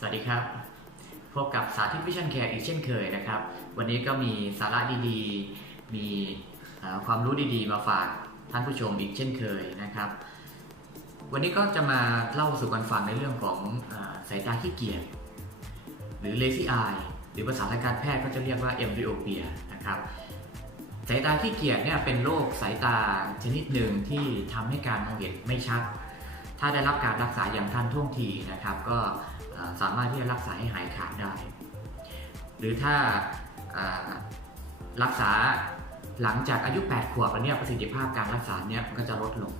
สวัสดีครับ พบกับสาธิตวิชั่นแคร์อีกเช่นเคยนะครับ วันนี้ก็มีสาระดีๆ มีความรู้ดีๆ มาฝากท่านผู้ชมอีกเช่นเคยนะครับ วันนี้ก็จะมาเล่าสู่กันฟังในเรื่องของอสายตาขี้เกียจหรือ lazy eye หรือภาษาทางการแพทย์ก็จะเรียกว่า amblyopia นะครับสายตาขี้เกียจเนี่ยเป็นโรคสายตาชนิดหนึ่งที่ทำให้การมองเห็นไม่ชัด ถ้าได้รับการรักษาอย่างทันท่วงทีนะครับ ก็ สามารถที่จะรักษาให้หายขาดได้ หรือถ้ารักษาหลังจากอายุ 8 ขวบแล้วเนี่ยประสิทธิภาพการรักษาเนี่ยมันก็จะลดลง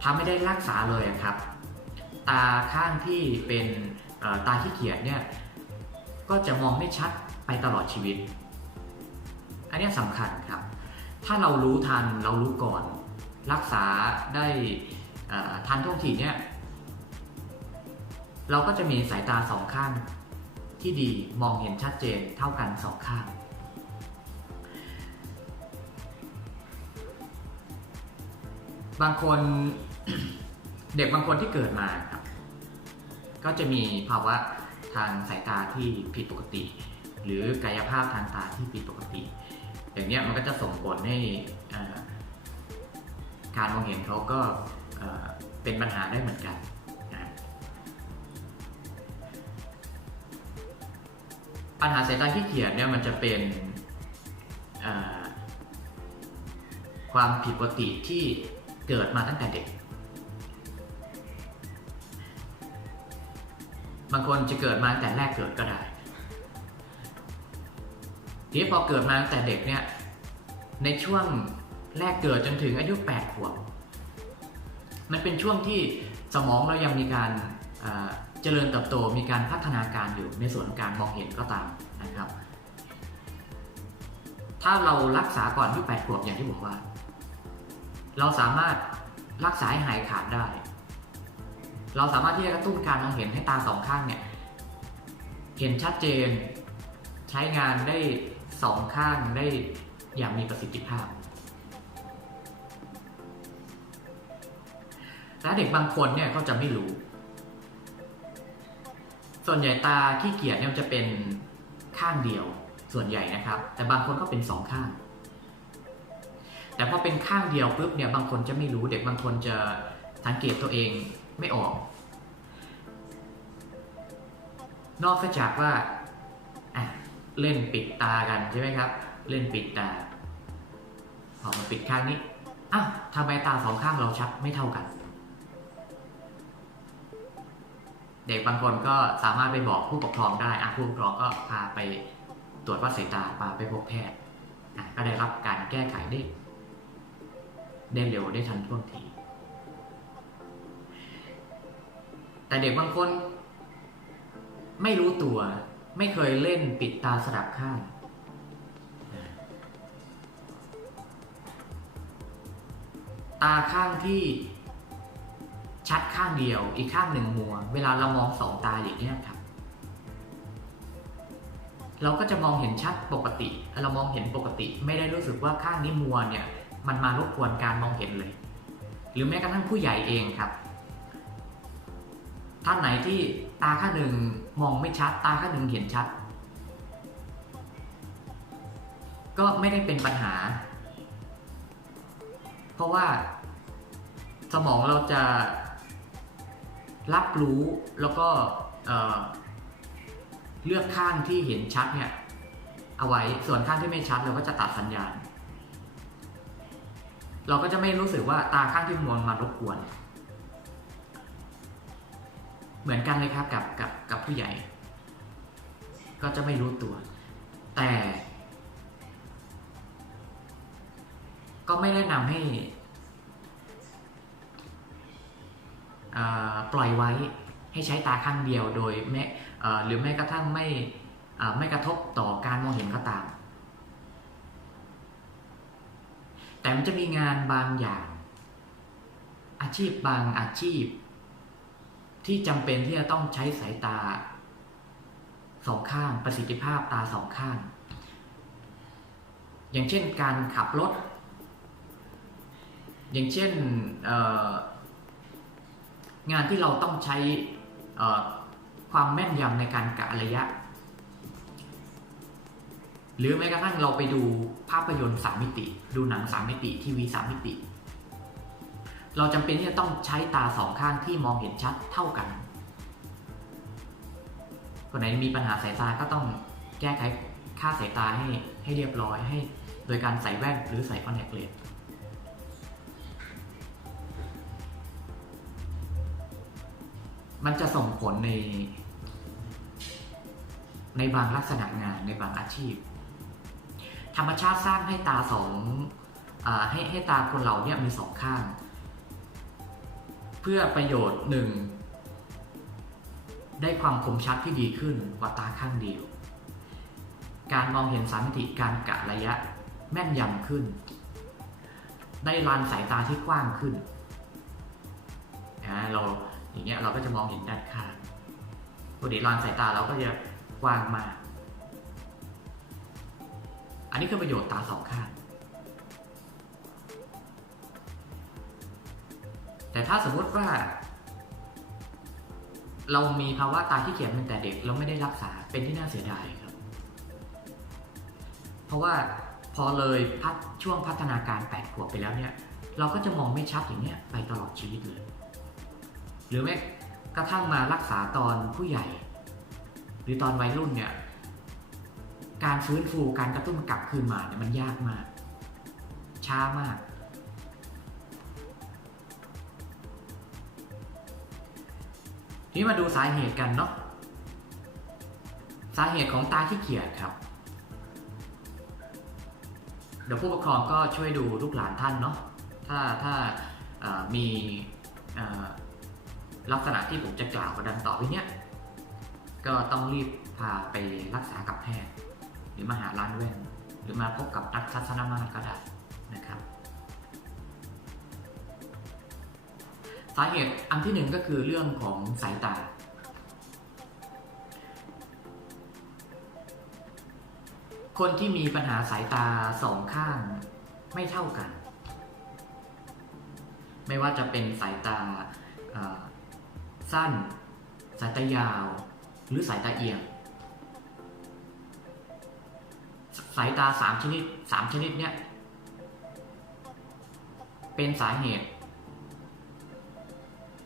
ถ้าไม่ได้รักษาเลยอะครับ ตาข้างที่เป็นตาขี้เกียจเนี่ยก็จะมองไม่ชัดไปตลอดชีวิต อันนี้สำคัญครับ ถ้าเรารู้ทันเรารู้ก่อน รักษาได้ทันท่วงทีเนี่ย เราก็จะมีสายตาสองข้าง ที่ดีมองเห็นชัดเจนเท่ากันสองข้าง บางคนเด็กบางคนที่เกิดมาครับก็จะมีภาวะทางสายตาที่ผิดปกติ หรือกายภาพทางตาที่ผิดปกติ อย่างนี้มันก็จะส่งผลให้การมองเห็นเขาก็เป็นปัญหาได้เหมือนกัน ปัญหาสายตาขี้เกียจเนี่ยมันจะเป็นความผิดปกติที่เกิดมาตั้งแต่เด็ก บางคนจะเกิดมาตั้งแต่แรกเกิดก็ได้ ทีนี้พอเกิดมาตั้งแต่เด็กเนี่ย ในช่วงแรกเกิดจนถึงอายุ 8 ขวบ มันเป็นช่วงที่สมองเรายังมีการ เจริญเติบโตมีการพัฒนาการอยู่ในส่วนของการมองเห็นก็ตามนะครับ ถ้าเรารักษาก่อนอายุ8ขวบอย่างที่บอกว่า เราสามารถรักษาให้หายขาดได้ เราสามารถที่จะกระตุ้นการมองเห็นให้ตาสองข้างเนี่ยเห็นชัดเจน ใช้งานได้สองข้างได้อย่างมีประสิทธิภาพและเด็กบางคนเนี่ยก็จะไม่รู้ ส่วนใหญ่ตาขี้เกียจเนี่ยจะเป็นข้างเดียวส่วนใหญ่นะครับ แต่บางคนก็เป็นสองข้าง แต่พอเป็นข้างเดียวปุ๊บเนี่ยบางคนจะไม่รู้เด็กบางคนจะสังเกตตัวเองไม่ออก นอกจากว่าเล่นปิดตากันใช่ไหมครับ เล่นปิดตาพอมาปิดข้างนี้อ้าวทำไมตาสองข้างเราชัดไม่เท่ากัน เด็กบางคนก็สามารถไปบอกผู้ปกครองได้ผู้ปกครองก็พาไปตรวจวัดสายตาพาไปพบแพทย์ก็ได้รับการแก้ไขได้ได้เร็วได้ทันท่วงที แต่เด็กบางคน ไม่รู้ตัว ไม่เคยเล่นปิดตาสลับข้างตาข้างที่ ชัดข้างเดียวอีกข้างหนึ่งมัว เวลาเรามองสองตาอย่างนี้ครับ เราก็จะมองเห็นชัดปกติ เรามองเห็นปกติ ไม่ได้รู้สึกว่าข้างนี้มัวเนี่ย มันมารบกวนการมองเห็นเลย หรือแม้กระทั่งผู้ใหญ่เองครับ ท่านไหนที่ตาข้างหนึ่งมองไม่ชัด ตาข้างหนึ่งเห็นชัด ก็ไม่ได้เป็นปัญหา เพราะว่าสมองเราจะ รับรู้แล้วก็เลือกข้างที่เห็นชัดเนี่ยเอาไว้ส่วนข้างที่ไม่ชัดเราก็จะตัดสัญญาณ เราก็จะไม่รู้สึกว่าตาข้างที่มวนมารบกวน เหมือนกันเลยครับกับกับกับผู้ใหญ่ ก็จะไม่รู้ตัว แต่ ก็ไม่แนะนำให้ ปล่อยไว้ให้ใช้ตาข้างเดียวโดยแม้หรือแม้กระทั่งไม่ไม่กระทบต่อการมองเห็นก็ตาม แต่มันจะมีงานบางอย่าง อาชีพบางอาชีพ ที่จำเป็นที่จะต้องใช้สายตาสองข้างประสิทธิภาพตาสองข้าง อย่างเช่นการขับรถ อย่างเช่น งานที่เราต้องใช้ความแม่นยำในการกะระยะ หรือแม้กระทั่งเราไปดูภาพยนตร์สามมิติ ดูหนังสามมิติ ทีวีสามมิติ เราจำเป็นที่จะต้องใช้ตาสองข้างที่มองเห็นชัดเท่ากัน คนไหนมีปัญหาสายตาก็ต้องแก้ไขค่าสายตาให้ให้เรียบร้อยให้ โดยการใส่แว่นหรือใส่คอนแทคเลนส์ มันจะส่งผลใน ในบางลักษณะงานในบางอาชีพ ธรรมชาติสร้างให้ตาสองอาให้ให้ตาคนเราเนี่ยมีสองข้าง เพื่อประโยชน์หนึ่งได้ความคมชัดที่ดีขึ้นกว่าตาข้างเดียว การมองเห็นสามมิติการกะระยะแม่นยำขึ้น ได้ลานสายตาที่กว้างขึ้นนะเรา อย่างเงี้ยเราก็จะมองเห็นด้านข้างปกติลานสายตาเราก็จะกว้างมาก อันนี้คือประโยชน์ตาสองข้าง แต่ถ้าสมมติว่า เรามีภาวะตาที่เขียนตั้งแต่เด็กเราไม่ได้รักษาเป็นที่น่าเสียดายครับ เพราะว่าพอเลยพัดช่วงพัฒนาการ 8 ขวบไปแล้วเนี่ย เราก็จะมองไม่ชัดอย่างเนี้ยไปตลอดชีวิตเลย หรือแม้กระทั่งมารักษาตอนผู้ใหญ่ หรือตอนวัยรุ่นเนี่ยการฟื้นฟูการกระตุ้นกลับคืนมาเนี่ยมันยากมาก ช้ามากทีนี้มาดูสาเหตุกันเนาะสาเหตุของตาที่เกียจครับ เดี๋ยวผู้ปกครองก็ช่วยดูลูกหลานท่านเนาะถ้าถ้ามีอ ลักษณะที่ผมจะกล่าวดังต่อไปเนี้ยก็ต้องรีบพาไปรักษากับแพทย์ หรือมาหาร้านแว่น หรือมาพบกับนักทัศนมาตรก็ได้นะครับสาเหตุอันที่หนึ่งก็คือเรื่องของสายตา คนที่มีปัญหาสายตาสองข้างไม่เท่ากัน ไม่ว่าจะเป็นสายตา สั้น สายตายาว หรือสายตาเอียง สายตาสามชนิดสามชนิดเนี้ยเป็นสาเหตุ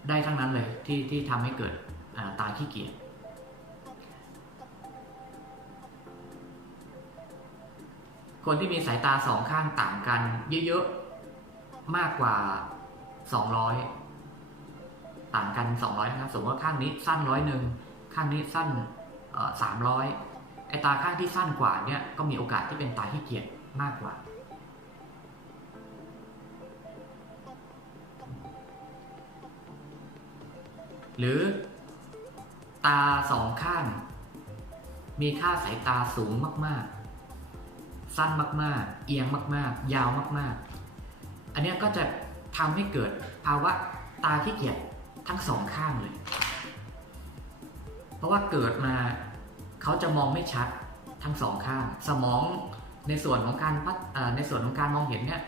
ได้ทั้งนั้นเลยที่ที่ทำให้เกิดาตาขี้เกียจคนที่มีสายตาสองข้างต่างกันเยอะๆ มากกว่า 200 ต่างกัน 200นะครับสมมติว่าข้างนี้สั้นร้อยหนึ่งข้างนี้สั้นสามร้อยไอตาข้างที่สั้นกว่าเนี่ยก็มีโอกาสที่เป็นตาขี้เกียจมากกว่าหรือตาสองข้าง มีค่าสายตาสูงมากๆ สั้นมากๆ เอียงมากๆ ยาวมากๆ อันนี้ก็จะทำให้เกิดภาวะตาขี้เกียจ ทั้งสองข้างเลย เพราะว่าเกิดมาเขาจะมองไม่ชัดทั้งสองข้าง สมองในส่วนของการพัฒในส่วนของการมองเห็นเนี่ย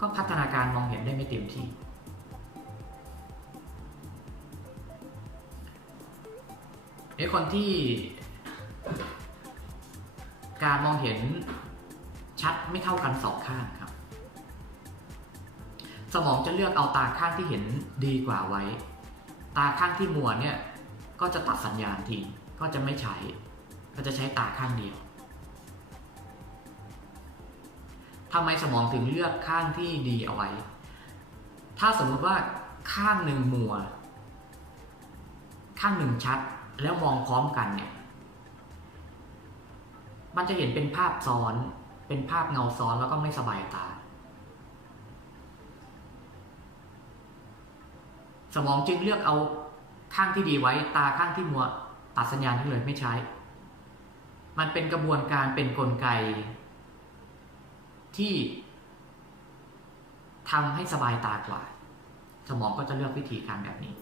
ก็พัฒนาการมองเห็นได้ไม่เต็มที่ไอ้คนที่การมองเห็นชัดไม่เท่ากันสองข้าง สมองจะเลือกเอาตาข้างที่เห็นดีกว่าไว้ ตาข้างที่มัวเนี่ยก็จะตัดสัญญาณทิ้งก็จะไม่ใช้ ก็จะใช้ตาข้างเดียวทำไมสมองถึงเลือกข้างที่ดีเอาไว้ ถ้าสมมติว่าข้างหนึ่งมัว ข้างหนึ่งชัดแล้วมองพร้อมกันเนี่ย มันจะเห็นเป็นภาพซ้อน เป็นภาพเงาซ้อนแล้วก็ไม่สบายตา สมองจึงเลือกเอาข้างที่ดีไว้ตาข้างที่มัวตัดสัญญาณที่เลยไม่ใช้ มันเป็นกระบวนการเป็นนกลไก ที่ทำให้สบายตากว่า สมองก็จะเลือกวิธีการแบบนี้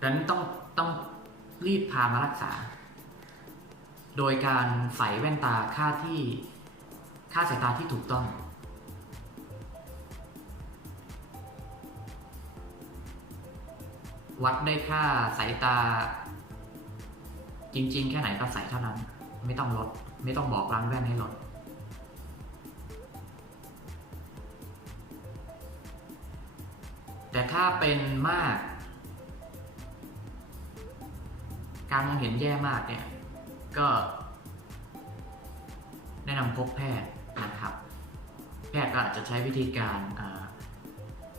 ดังนั้นต้องต้องรีบพามารักษา โดยการใส่แว่นตาค่าที่ ท่าสายตาที่ถูกต้อง วัดได้ค่าสายตา จริง ๆ แค่ไหนก็ใส่เท่านั้น ไม่ต้องลด ไม่ต้องบอกรังนแว่นให้ลดแต่ถ้าเป็นมาก การมองเห็นแย่มากเนี่ย ก็แนะนำพบแพทย์ นะครับ แพทย์ก็อาจจะใช้วิธีการ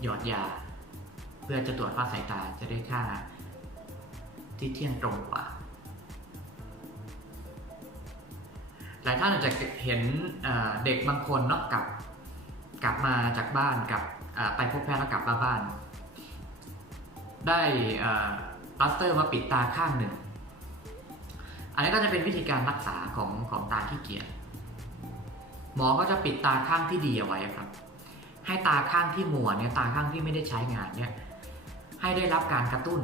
หยอดยา เพื่อจะตรวจค่าสายตาจะได้ค่าที่เที่ยงตรงกว่า หลายท่านอาจจะเห็นเด็กบางคนเนาะกลับกลับมาจากบ้านกับไปพบแพทย์แล้วกลับมาบ้าน ได้ปลาสเตอร์มาปิดตาข้างหนึ่ง อันนี้ก็จะเป็นวิธีการรักษาของของตาขี้เกียจ หมอก็จะปิดตาข้างที่ดีเอาไว้ครับ ให้ตาข้างที่มัวเนี่ยตาข้างที่ไม่ได้ใช้งานเนี่ยให้ได้รับการกระตุ้น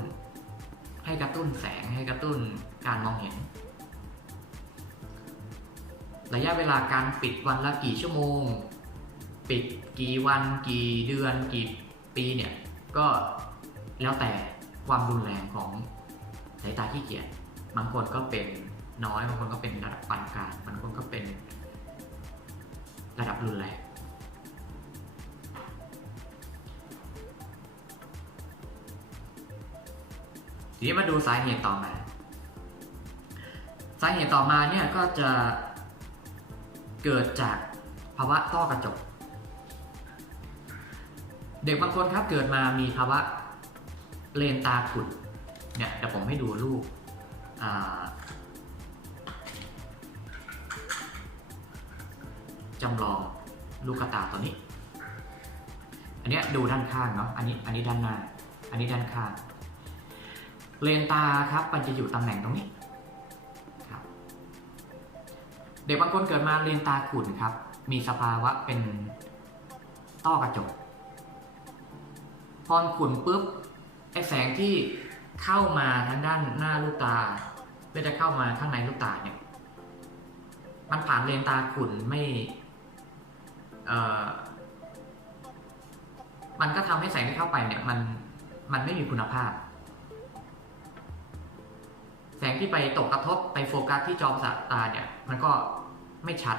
ให้กระตุ้นแสงให้กระตุ้นการมองเห็น ระยะเวลาการปิดวันละกี่ชั่วโมง ปิดกี่วันกี่เดือนกี่ปีเนี่ยก็แล้วแต่ความรุนแรงของสายตาขี้เกียจบางคนก็เป็นน้อยบางคนก็เป็นระดับปานกลางบางคนก็เป็น ระดับรุนแรงทีนี้มาดูสาเหตุต่อมา สาเหตุต่อมาเนี่ยก็จะเกิดจากภาวะต้อกระจก เด็กบางคนครับเกิดมามีภาวะเลนตาขุ่นเนี่ยเดี๋ยวผมให้ดูรูป จำลองลูกตาตัวนี้ อันนี้ดูด้านข้างเนาะ อันนี้อันนี้ด้านหน้า อันนี้ด้านข้าง เลนตาครับมันจะอยู่ตำแหน่งตรงนี้ครับเด็กบางคนเกิดมาเลนตาขุ่นครับ มีสภาวะเป็นต้อกระจก พอขุ่นปุ๊บไอแสงที่เข้ามาทางด้านหน้าลูกตาเพื่อจะเข้ามาข้างในลูกตาเนี่ย มันผ่านเลนตาขุ่นไม่ มันก็ทำให้แสงที่เข้าไปเนี่ยมันมันไม่มีคุณภาพ แสงที่ไปตกกระทบไปโฟกัสที่จอประสาทตาเนี่ย มันก็ไม่ชัด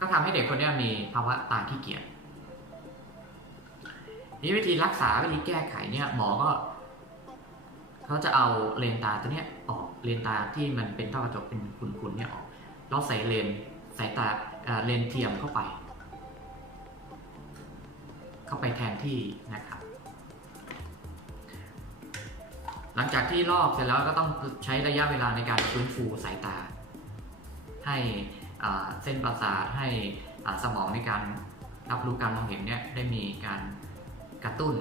ก็ทำให้เด็กคนนี้มีภาวะตาขี้เกียจนี่วิธีรักษาวิธีแก้ไขเนี่ยหมอก็เขาจะเอาเลนตาตัวเนี้ยออก เลนตาที่มันเป็นต้อกระจกเป็นขุ่นๆเนี่ยออกแล้วใส่เลนสายตาเลนเทียมเข้าไป เข้าไปแทนที่นะครับ หลังจากที่ลอกเสร็จแล้วก็ต้องใช้ระยะเวลาในการฟื้นฟูสายตา ให้เส้นประสาทให้สมองในการรับรู้การมองเห็นเนี่ยได้มีการกระตุ้น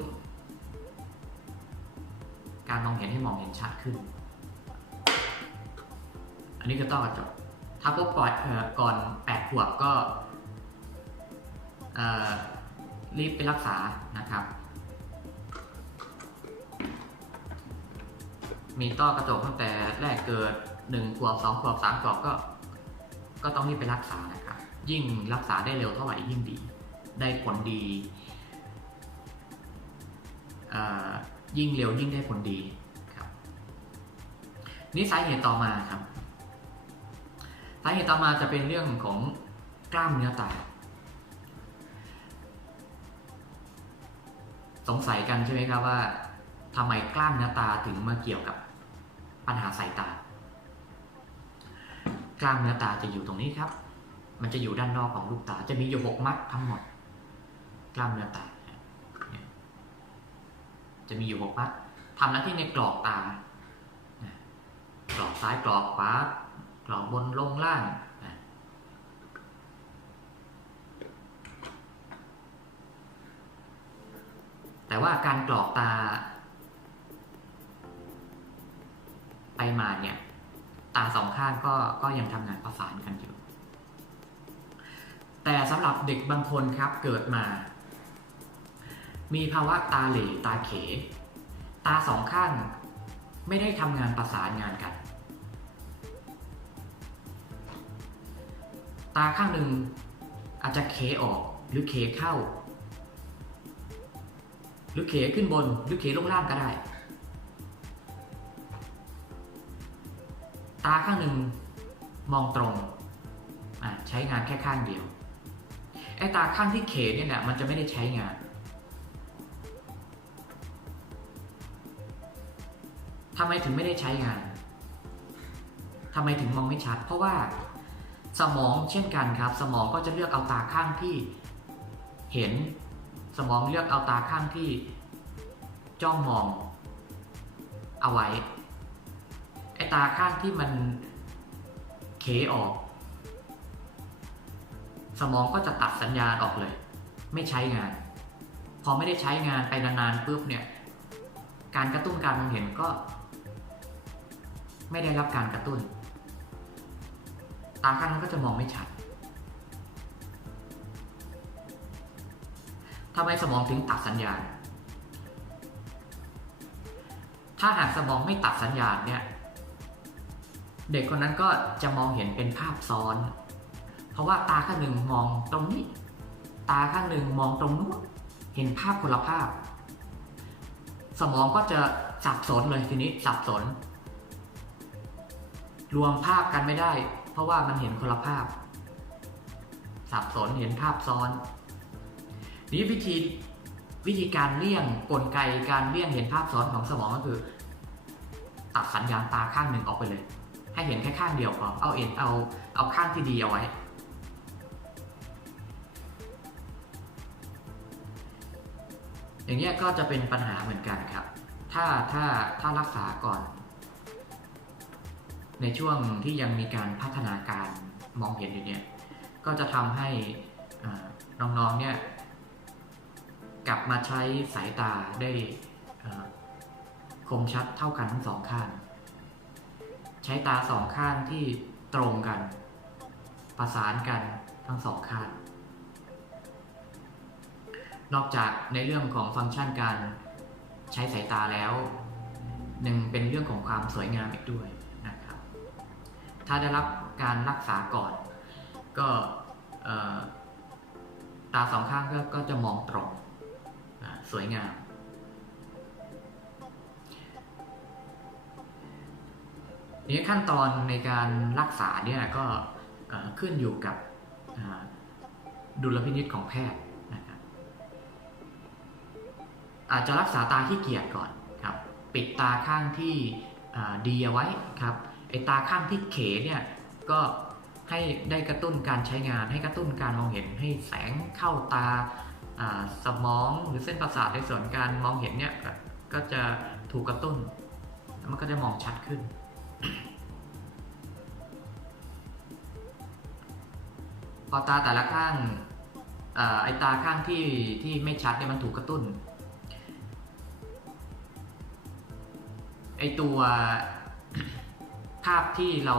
การมองเห็นให้มองเห็นชัดขึ้น อันนี้คือต้อกระจกถ้าพบก่อนเอ่อก่อน8ขวบก็รีบไปรักษานะครับ มีต้อกระจกตั้งแต่แรกเกิด1ขวบ2ขวบ3ขวบก็ ก็ต้องรีบไปรักษานะครับ ยิ่งรักษาได้เร็วเท่าไหร่ยิ่งดี ได้ผลดียิ่งเร็วยิ่งได้ผลดีครับนี่สาเหตุต่อมาครับาเหตุต่อมาจะเป็นเรื่องของกล้ามเนื้อตา สงสัยกันใช่ไหมครับว่าทำไมกล้ามเนื้อตาถึงมาเกี่ยวกับปัญหาสายตา กล้ามเนื้อตาจะอยู่ตรงนี้ครับ มันจะอยู่ด้านนอกของลูกตา จะมีอยู่หกมัดทั้งหมด กล้ามเนื้อตา จะมีอยู่หกมัดทำหน้าที่ในกรอกตา กรอกซ้ายกรอกขวา กรอกบนลงล่างแต่ว่าการกรอกตา ไปมาเนี่ย ตาสองข้างก็ก็ยังทำงานประสานกันอยู่ แต่สำหรับเด็กบางคนครับเกิดมา มีภาวะตาเหล่ตาเข ตาสองข้างไม่ได้ทำงานประสานงานกัน ตาข้างหนึ่งอาจจะเคออกหรือเคเข้า หรือเขขึ้นบนหรือเขลงล่างก็ได้ ตาข้างหนึ่งมองตรงใช้งานแค่ข้างเดียวไอ้ตาข้างที่เขเนี่ยแหละมันจะไม่ได้ใช้งานทำไมถึงไม่ได้ใช้งานทำไมถึงมองไม่ชัด เพราะว่า สมองเช่นกันครับ สมองก็จะเลือกเอาตาข้างที่เห็น สมองเลือกเอาตาข้างที่จ้องมอง เอาไว้ ไอ้ตาข้างที่มันเขออก สมองก็จะตัดสัญญาณออกเลย ไม่ใช้งาน พอไม่ได้ใช้งานไปนานๆปุ๊บเนี่ย การกระตุ้นการมองเห็นก็ ไม่ได้รับการกระตุ้น ตาข้างนั้นก็จะมองไม่ชัดทำไมสมองถึงตัดสัญญาณ ถ้าหากสมองไม่ตัดสัญญาณเนี่ย เด็กคนนั้นก็จะมองเห็นเป็นภาพซ้อน เพราะว่าตาข้างหนึ่งมองตรงนี้ ตาข้างหนึ่งมองตรงนู้น เห็นภาพคนละภาพ สมองก็จะสับสนเลยทีนี้สับสน รวมภาพกันไม่ได้ เพราะว่ามันเห็นคนละภาพ สับสนเห็นภาพซ้อน นี้วิธีวิธีการเลี่ยงกลไกการเลี่ยงเห็นภาพซ้อนของสมองก็คือ ตัดสัญญาณตาข้างหนึ่งออกไปเลย ให้เห็นแค่ข้างเดียวพอเอาเอ็นเอาเอาข้างที่ดีเอาไว้ อย่างเงี้ยก็จะเป็นปัญหาเหมือนกันครับ ถ้าถ้าถ้ารักษาก่อน ในช่วงที่ยังมีการพัฒนาการมองเห็นอยู่เนี่ยก็จะทำให้น้องๆเนี่ยกลับมาใช้สายตาได้คมชัดเท่ากันทั้งสองข้าง ใช้ตาสองข้างที่ตรงกัน ประสานกันทั้งสองข้าง นอกจากในเรื่องของฟังก์ชันการใช้สายตาแล้วหนึ่งเป็นเรื่องของความสวยงามอีกด้วย ถ้าได้รับการรักษาก่อน ก็ตาสองข้างก็ก็จะมองตรงสวยงาม นี้ขั้นตอนในการรักษาเนี่ยก็ขึ้นอยู่กับดุลพินิจของแพทย์นะครับอาจจะรักษาตาที่เกียจก่อนครับ ปิดตาข้างที่ดีเอาไว้ครับ ตาข้างที่เขเนี่ยก็ให้ได้กระตุ้นการใช้งาน ให้กระตุ้นการมองเห็นให้แสงเข้าตาสมองหรือเส้นประสาทในส่วนการมองเห็นเนี่ยก็จะถูกกระตุ้นมันก็จะมองชัดขึ้น พอตาแต่ละข้างเอ่อไอตาข้างที่ที่ไม่ชัดเนี่ยมันถูกกระตุ้นไอตัว ภาพที่เรา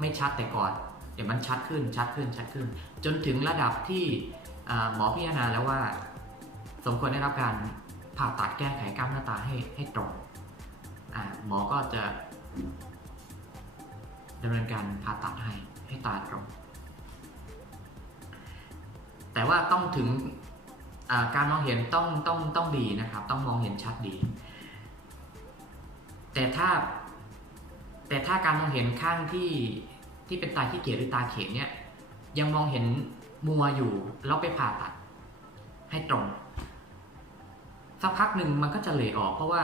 ไม่ชัดแต่ก่อน เดี๋ยวมันชัดขึ้นชัดขึ้นชัดขึ้น จนถึงระดับที่หมอพิจารณาแล้วว่า สมควรได้รับการผ่าตัดแก้ไขกล้ามเนื้อตาให้ให้ตรงหมอก็จะดำเนินการผ่าตัดให้ให้ตาตรง แต่ว่าต้องถึงการมองเห็นต้องต้องต้องดีนะครับ ต้องมองเห็นชัดดี แต่ถ้า แต่ถ้าการมองเห็นข้างที่ที่เป็นตาขี้เกียจหรือตาเขนเนี่ยยังมองเห็นมัวอยู่แล้วไปผ่าตัด ให้ตรง สักพักหนึ่งมันก็จะเหลออกเพราะว่า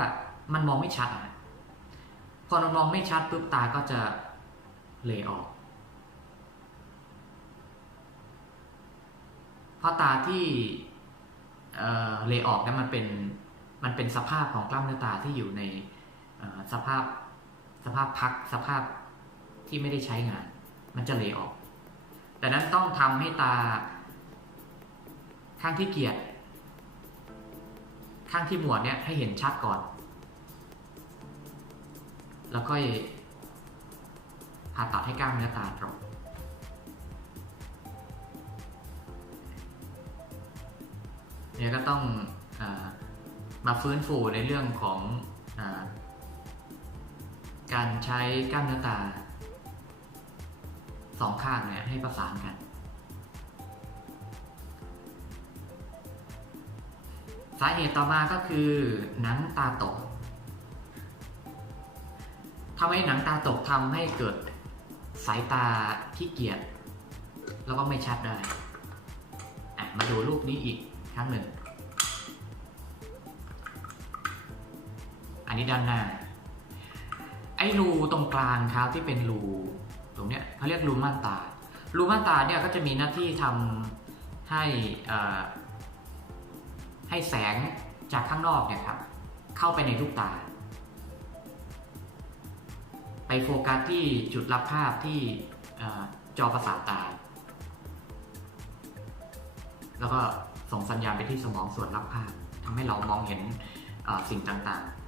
มันมองไม่ชัดพอเรามองไม่ชัดปุ๊บตาก็จะเหลออกเพราะตาที่เอ่อเลออกนั้นมันเป็นมันเป็นสภาพของกล้ามเนื้อตาที่อยู่ในสภาพ สภาพพักสภาพที่ไม่ได้ใช้งาน มันจะเลออก แต่นั้นต้องทำให้ตา ข้างที่เกียจข้างที่หมวดเนี่ยให้เห็นชัดก่อน แล้วก็ผ่าตัดให้กล้ามเนื้อตาตรงเนี่ยก็ต้องอมาฟื้นฟูในเรื่องของอ การใช้กล้ามเนื้อตาสองข้างเนี่ยให้ประสานกัน สาเหตุต่อมาก็คือหนังตาตกทำให้หนังตาตกทำให้เกิดสายตาที่เกียจแล้วก็ไม่ชัดได้มาดูรูปนี้อีกครั้งหนึ่ง อันนี้ด้านหน้า ไอ้รูตรงกลางครับที่เป็นรูตรงเนี้ยเขาเรียกรูม่านตา รูม่านตาเนี่ยก็จะมีหน้าที่ทำให้ให้แสงจากข้างนอกเนี่ยครับเข้าไปในลูกตา ไปโฟกัสที่จุดรับภาพที่จอประสาทตา แล้วก็ส่งสัญญาณไปที่สมองส่วนรับภาพทำให้เรามองเห็นสิ่งต่างๆ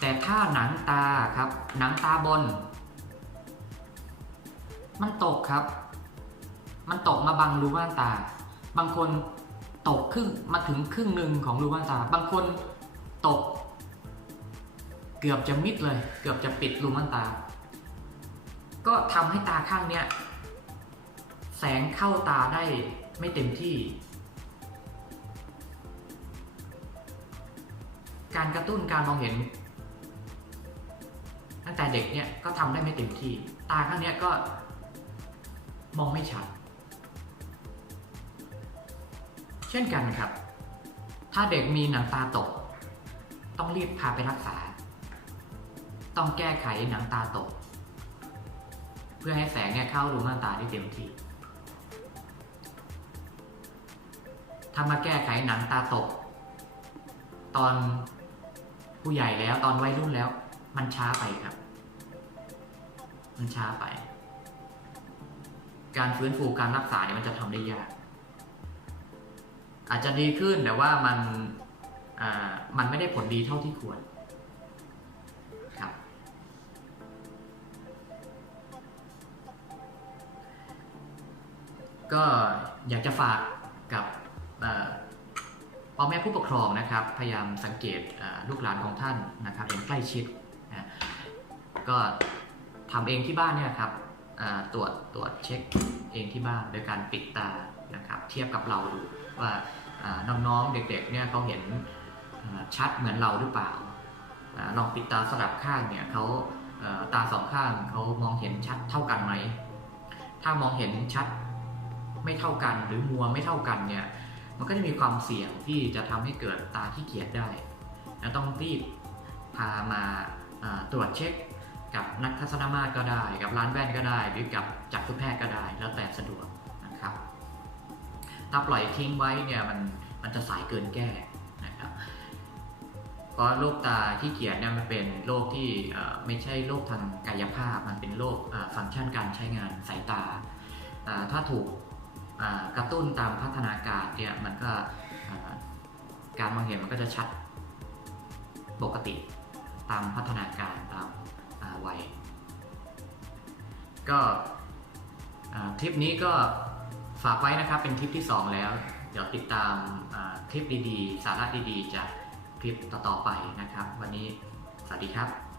แต่ถ้าหนังตาครับ หนังตาบน มันตกครับ มันตกมาบังรูม่านตา บางคนตกครึ่งมาถึงครึ่งหนึ่งของรูม่านตา บางคนตก เกือบจะมิดเลย เกือบจะปิดรูม่านตา ก็ทำให้ตาข้างเนี้ยแสงเข้าตาได้ไม่เต็มที่ การกระตุ้นการมองเห็น ตั้งแต่เด็กเนี่ยก็ทำได้ไม่เต็มที่ ตาข้างเนี้ยก็มองไม่ชัด เช่นกันครับ ถ้าเด็กมีหนังตาตก ต้องรีบพาไปรักษา ต้องแก้ไขหนังตาตก เพื่อให้แสงเนี่ยเข้ารูม่านตาได้เต็มที่ถ้ามาแก้ไขหนังตาตก ตอนผู้ใหญ่แล้วตอนวัยรุ่นแล้ว มันช้าไปครับ มันช้าไป การฟื้นฟูการรักษาเนี่ยมันจะทำได้ยาก อาจจะดีขึ้นแต่ว่ามันมันไม่ได้ผลดีเท่าที่ควรครับก็อยากจะฝากกับพ่อแม่ผู้ปกครองนะครับ พยายามสังเกตลูกหลานของท่านนะครับอย่างใกล้ชิดนะก็ ทำเองที่บ้านเนี่ยครับตรวจตรวจเช็คเองที่บ้านโดยการปิดตานะครับ เทียบกับเราดูว่าน้องๆเด็กๆเนี่ยเขาเห็นชัดเหมือนเราหรือเปล่าลองปิดตาสลับข้างเนี่ยเขาตาสองข้างเขามองเห็นชัดเท่ากันไหมถ้ามองเห็นชัดไม่เท่ากันหรือมัวไม่เท่ากันเนี่ยมันก็จะมีความเสี่ยงที่จะทำให้เกิดตาที่เกียจได้และต้องรีบพามาตรวจเช็ค กับนักทัศนมาตรก็ได้ กับร้านแว่นก็ได้ หรือกับจักษุแพทย์ก็ได้ แล้วแต่สะดวกนะครับ ถ้าปล่อยทิ้งไว้เนี่ยมันมันจะสายเกินแก้นะครับเพราะโรคตาที่เกียจเนี่ยมันเป็นโรคที่ไม่ใช่โรคทางกายภาพ มันเป็นโรคฟังก์ชันการใช้งานสายตา ถ้าถูกกระตุ้นตามพัฒนาการเนี่ยมันก็การมองเห็นมันก็จะชัดปกติตามพัฒนาการตาม วัย ก็ทริปนี้ก็ฝากไว้นะครับเป็นคลิปที่ 2 แล้ว เดี๋ยวติดตามคลิปดีๆ สาระดีๆ จากคลิปต่อๆไปนะครับ วันนี้สวัสดีครับ